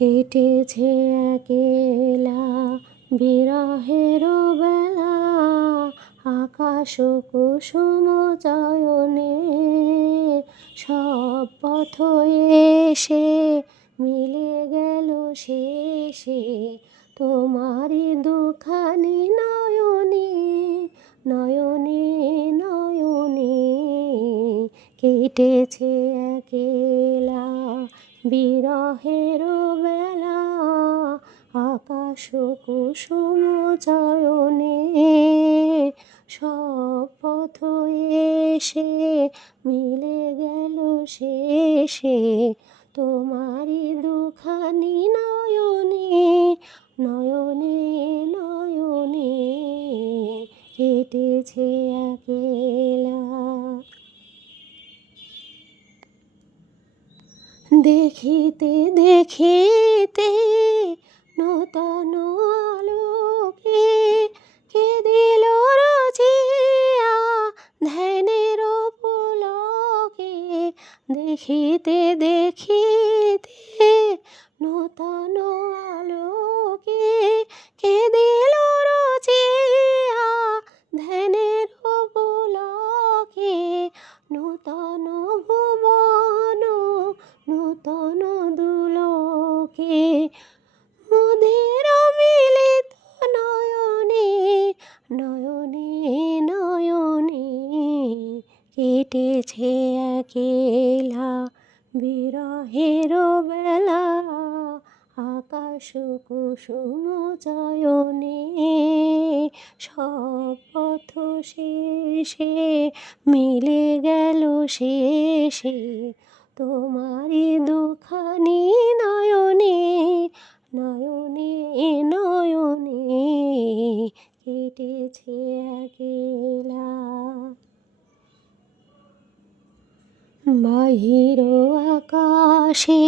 কেটেছে একেলা বিরহের বেলা, আকাশ কুসুম চয়নে সব পথ এসে মিলে গেল শেষে। তোমারই দুখানি নয়নে নয়নে নয়নে কেটেছে বিরহের বেলা আকাশ কুসুম চয়নে পথ এসে মিলে গেল শেষে। তোমারই দুখানি নয়নে দেখিতে দেখিতে নূতন আলোকে কে দিল রচিয়া ধ্যানের পুলকে দেখিতে দেখিতে নূতন আলোকে কে কেটেছে একেলা বিরহের বেলা। আকাশ কুসুম চয়নে সব পথ শেষে মিলে গেল শেষে। তোমারই দুখানি বাহির আকাশে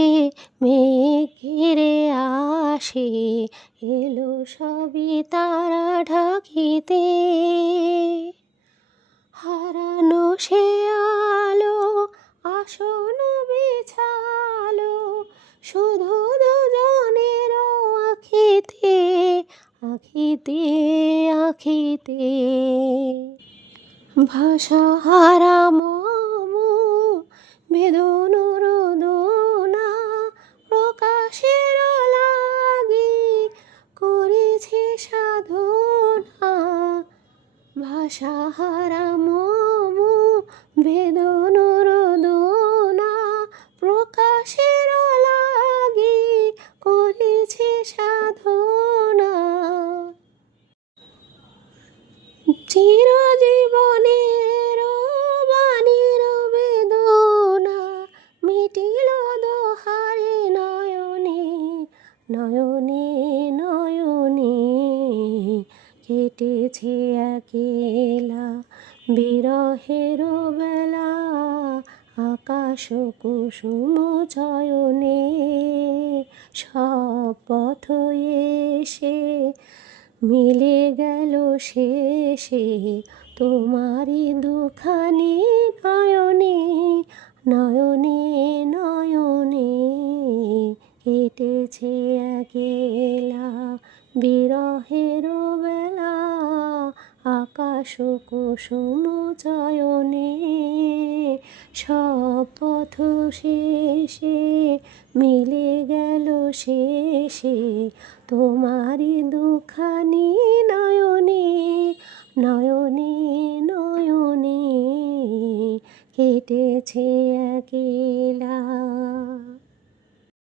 মেঘ ঘিরে আসে এলো সবই তারা ঢাকিতে। হারানো সে আলো, আসন বিছালো, শুধু দুজনের আখিতে আখিতে আখিতে। ভাষা হারা মম বেদনুর দোনা প্রকাশের লাগি করেছে সাধনা। ভাষা হারা মম বেদনুর দোনা প্রকাশের লাগি করেছে সাধনা। চিরজীবনের নয়নে নয়নে কেটেছে একেলা বিরহের বেলা, আকাশ কুসুম চয়নে সব পথ এসে মিলে গেল শেষে তোমারই দুখানি নয়নে নয়নে নয়নে কেটেছে একেলা, বিরহের বেলা, আকাশ কুসুম চয়নে। সব পথ শেষে মিলে গেল শেষে, তোমারই দুখানি নয়নে নয়নে নয়নে। কেটেছে একেলা।